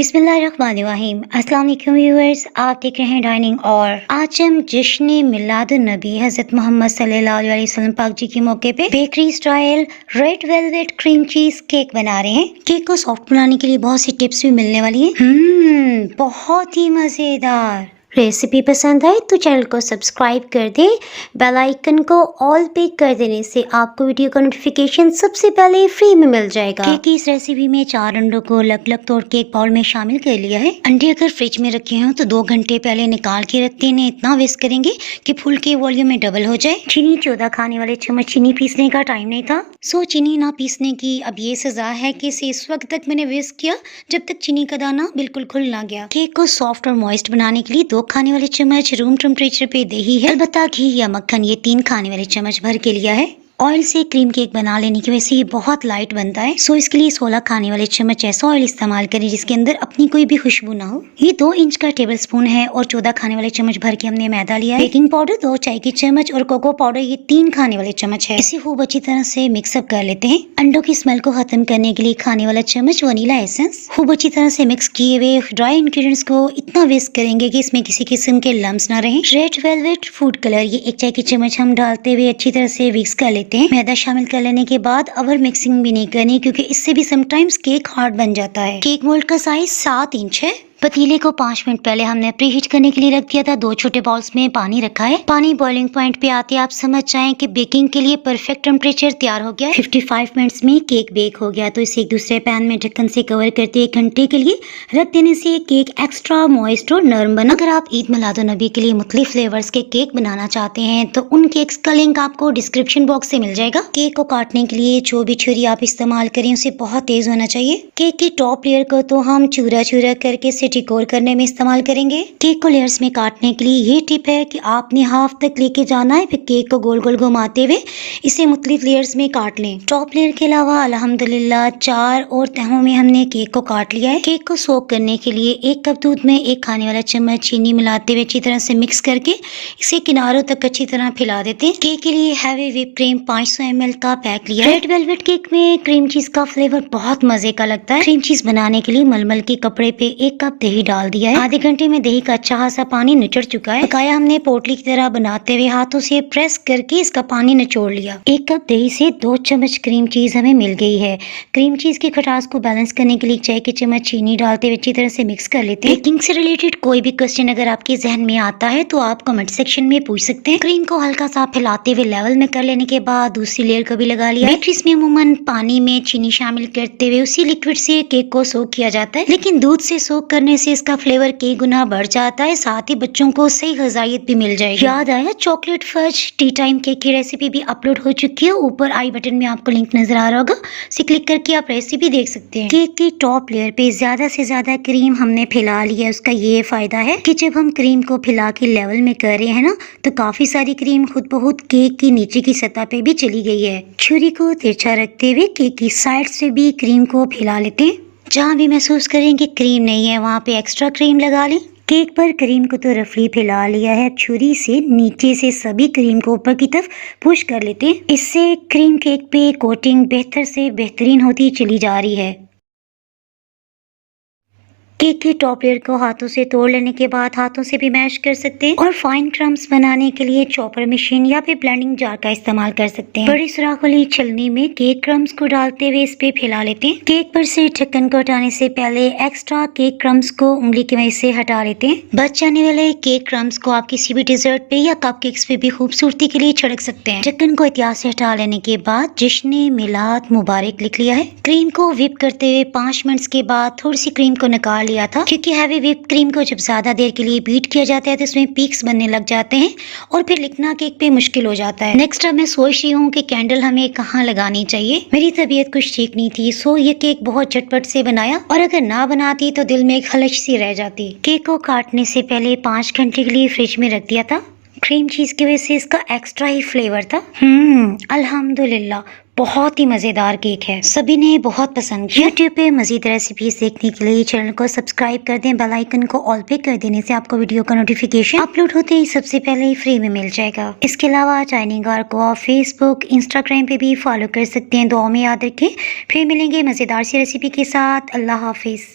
बिस्मिल्लाहिर्रहमानिर्रहीम। अस्सलाम वालेकुम व्यूअर्स, आप देख रहे हैं डाइनिंग। और आज हम जश्न मिलादुन नबी हज़रत मोहम्मद सल्लल्लाहु अलैहि वसल्लम पाक जी के मौके पे bakery style red velvet cream cheese cake बना रहे हैं। केक को सॉफ्ट बनाने के लिए बहुत सी टिप्स भी मिलने वाली हैं। बहुत ही मजेदार। रेसिपी पसंद आए तो चैनल को सब्सक्राइब कर दें। बेल आइकन को ऑल पे कर देने से आपको वीडियो का नोटिफिकेशन सबसे पहले फ्री में मिल जाएगा। केक की इस रेसिपी में 4 अंडों को अलग अलग तोड़ के एक बाउल में शामिल कर लिया है। अंडे अगर फ्रिज में रखे हों तो 2 घंटे पहले निकाल के रख देने। इतना विस्क करेंगे कि फुल के वॉल्यूम में डबल हो जाए। चीनी 14 खाने वाले चम्मच चीनी पीसने का टाइम नहीं था, सो चीनी ना पीसने की अब ये सजा है कि इसे इस वक्त तक मैंने विस्क किया जब तक चीनी का दाना बिल्कुल खुल ना गया। केक को सॉफ्ट और मॉइस्ट बनाने के लिए 2 खाने वाले चम्मच रूम टेम्परेचर पे दही है, अलबत्ता घी या मक्खन ये 3 खाने वाले चम्मच भर के लिया है। ऑयल से क्रीम केक बना लेने की वजह से ये बहुत लाइट बनता है, सो इसके लिए 16 खाने वाले चम्मच ऐसा ऑयल इस्तेमाल करें जिसके अंदर अपनी कोई भी खुशबू ना हो। ये 2 इंच का टेबल स्पून है और 14 खाने वाले चम्मच भर के हमने मैदा लिया है। बेकिंग पाउडर 2 चाय की चम्मच और कोको पाउडर ये 3 खाने वाले चम्मच है। इसे खूब अच्छी तरह से मिक्सअप कर लेते हैं। अंडों की स्मेल को खत्म करने के लिए खाने वाला चम्मच वनीला एसेंस। खूब अच्छी तरह से मिक्स किए हुए ड्राई इंग्रेडिएंट्स को इतना विस्क करेंगे कि इसमें किसी किस्म के लम्स ना रहे। रेड वेलवेट फूड कलर ये 1 चाय की चम्मच हम डालते हुए अच्छी तरह से मिक्स कर लेते हैं। मैदा शामिल कर लेने के बाद ओवर मिक्सिंग भी नहीं करनी, क्योंकि इससे भी समटाइम्स केक हार्ड बन जाता है। केक मोल्ड का साइज 7 इंच है। पतीले को 5 मिनट पहले हमने प्री हीट करने के लिए रख दिया था। 2 छोटे बाउल्स में पानी रखा है। पानी बॉइलिंग पॉइंट पे आते आप समझ जाएं कि बेकिंग के लिए परफेक्ट टेम्परेचर तैयार हो गया। 55 मिनट्स में केक बेक हो गया, तो इसे एक दूसरे पैन में ढक्कन से कवर करते 1 घंटे के लिए रख देने से केक एक्स्ट्रा मॉइस्ट और नरम बना। अगर आप ईद मिलादुन नबी के लिए मुख्तलिफ फ्लेवर्स के केक बनाना चाहते हैं तो उन केक्स का लिंक आपको डिस्क्रिप्शन बॉक्स से मिल जाएगा। केक को काटने के लिए जो भी छुरी आप इस्तेमाल करें उसे बहुत तेज होना चाहिए। केक की टॉप लेयर को तो हम चूरा चूरा करके इसे डेकोर करने में इस्तेमाल करेंगे। केक को लेयर्स में काटने के लिए ये टिप है कि आपने हाफ तक लेके जाना है, फिर केक को गोल गोल घुमाते हुए इसे मुख्तलिफ लेयर्स में काट लें। टॉप लेयर के अलावा अल्हम्दुलिल्लाह 4 और तहों में हमने केक को काट लिया है। केक को सोक करने के लिए 1 कप दूध में 1 खाने वाला चम्मच चीनी मिलाते हुए अच्छी तरह से मिक्स करके इसे किनारों तक अच्छी तरह फैला देते हैं। केक के लिए हैवी व्हिप क्रीम 500 ml का पैक लिया। रेड वेलवेट केक में क्रीम चीज का फ्लेवर बहुत मजे का लगता है। क्रीम चीज बनाने के लिए मलमल के कपड़े पे 1 कप दही डाल दिया है। आधे घंटे में दही का अच्छा खासा पानी निचड़ चुका है। पकाया हमने पोटली की तरह बनाते हुए हाथों से प्रेस करके इसका पानी निचोड़ लिया। 1 कप दही से 2 चम्मच क्रीम चीज हमें मिल गई है। क्रीम चीज की खटास को बैलेंस करने के लिए 1 चाय की चम्मच चीनी डालते हुए अच्छी तरह से मिक्स कर लेते हैं। बेकिंग से रिलेटेड कोई भी क्वेश्चन अगर आपके जहन में आता है तो आप कमेंट सेक्शन में पूछ सकते हैं। क्रीम को हल्का सा फैलाते हुए लेवल में कर लेने के बाद दूसरी लेयर को भी लगा लिया। बेकरीज में अमूमन पानी में चीनी शामिल करते हुए उसी लिक्विड से केक को सोक किया जाता है, लेकिन दूध से सोक करने से इसका फ्लेवर कई गुना बढ़ जाता है, साथ ही बच्चों को सही ग़िज़ाइयत भी मिल जाएगी। याद आया, chocolate fudge tea time cake की रेसिपी भी अपलोड हो चुकी है। ऊपर आई बटन में आपको लिंक नजर आ रहा होगा, उसे क्लिक करके आप रेसिपी देख सकते हैं। केक की टॉप लेयर पे ज्यादा से ज्यादा क्रीम हमने फैला लिया है। उसका ये फायदा है कि जब हम क्रीम को फैला के लेवल में कर रहे हैं ना, तो काफी सारी क्रीम खुद ब खुद केक की नीचे की सतह पे भी चली गई है। छुरी को तिरछा रखते हुए केक की साइड से भी क्रीम को फैला लेते हैं। जहाँ भी महसूस करें कि क्रीम नहीं है वहाँ पे एक्स्ट्रा क्रीम लगा लें। केक पर क्रीम को तो रफली फैला लिया है। छुरी से नीचे से सभी क्रीम को ऊपर की तरफ पुश कर लेते हैं। इससे क्रीम केक पे कोटिंग बेहतर से बेहतरीन होती चली जा रही है। केक की टॉप लेयर को हाथों से तोड़ लेने के बाद हाथों से भी मैश कर सकते हैं, और फाइन क्रम्स बनाने के लिए चॉपर मशीन या फिर ब्लेंडिंग जार का इस्तेमाल कर सकते हैं। बड़ी सुराख वाली छलनी में केक क्रम्स को डालते हुए इस पे फैला लेते हैं। केक पर से ढक्कन को हटाने से पहले एक्स्ट्रा केक क्रम्स को उंगली की मदद से हटा लेते हैं। बच जाने वाले केक क्रम्स को आप किसी भी डिजर्ट पे या कपकेक्स पे भी खूबसूरती के लिए छिड़क सकते हैं। ढक्कन को एहतियात से हटा लेने के बाद जश्न मिलाद मुबारक लिख लिया है। क्रीम को व्हिप करते हुए 5 मिनट्स के बाद थोड़ी सी क्रीम को निकाल लिया था, क्योंकि हैवी व्हिप क्रीम को जब ज्यादा देर के लिए बीट किया जाता है तो इसमें पीक्स बनने लग जाते हैं और फिर लिखना केक पे मुश्किल हो जाता है। नेक्स्ट अब मैं सोच रही हूँ कि कैंडल हमें कहाँ लगानी चाहिए। मेरी तबीयत कुछ ठीक नहीं थी, सो ये केक बहुत झटपट से बनाया, और अगर ना बनाती तो दिल में एक खलश सी रह जाती। केक को काटने से पहले 5 घंटे के लिए फ्रिज में रख दिया था। क्रीम चीज की वजह से इसका एक्स्ट्रा ही फ्लेवर था। अल्हम्दुलिल्लाह बहुत ही मजेदार केक है, सभी ने बहुत पसंद किया। यूट्यूब पे मजीद रेसिपीज देखने के लिए चैनल को सब्सक्राइब कर दें। बेल आइकन को ऑल पे कर देने से आपको वीडियो का नोटिफिकेशन अपलोड होते ही सबसे पहले ही फ्री में मिल जाएगा। इसके अलावा डाइनिंग आवर को आप फेसबुक इंस्टाग्राम पे भी फॉलो कर सकते हैं। दुआ में याद रखें, फिर मिलेंगे मजेदार सी रेसिपी के साथ। अल्लाह हाफिज।